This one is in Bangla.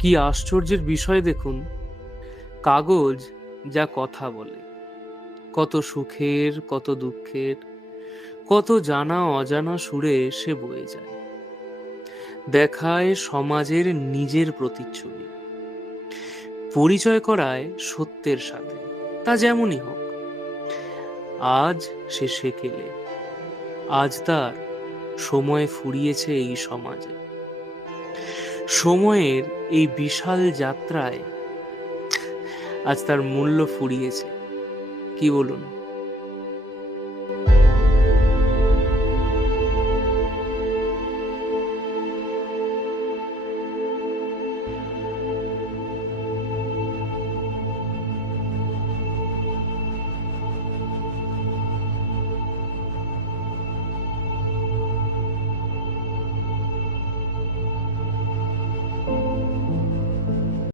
কি আশ্চর্যের বিষয় দেখুন, কাগজ যা কথা বলে, কত সুখের, কত দুঃখের, কত জানা অজানা সুরে সে বয়ে যায়, দেখায় সমাজের নিজের প্রতিচ্ছবি, পরিচয় করায় সত্যের সাথে, তা যেমনই হোক। আজ সে সেকেলে, আজ তার সময় ফুরিয়েছে এই সমাজে। সময়ের এই বিশাল যাত্রায় আজ তার মূল্য ফুরিয়েছে, কি বলুন?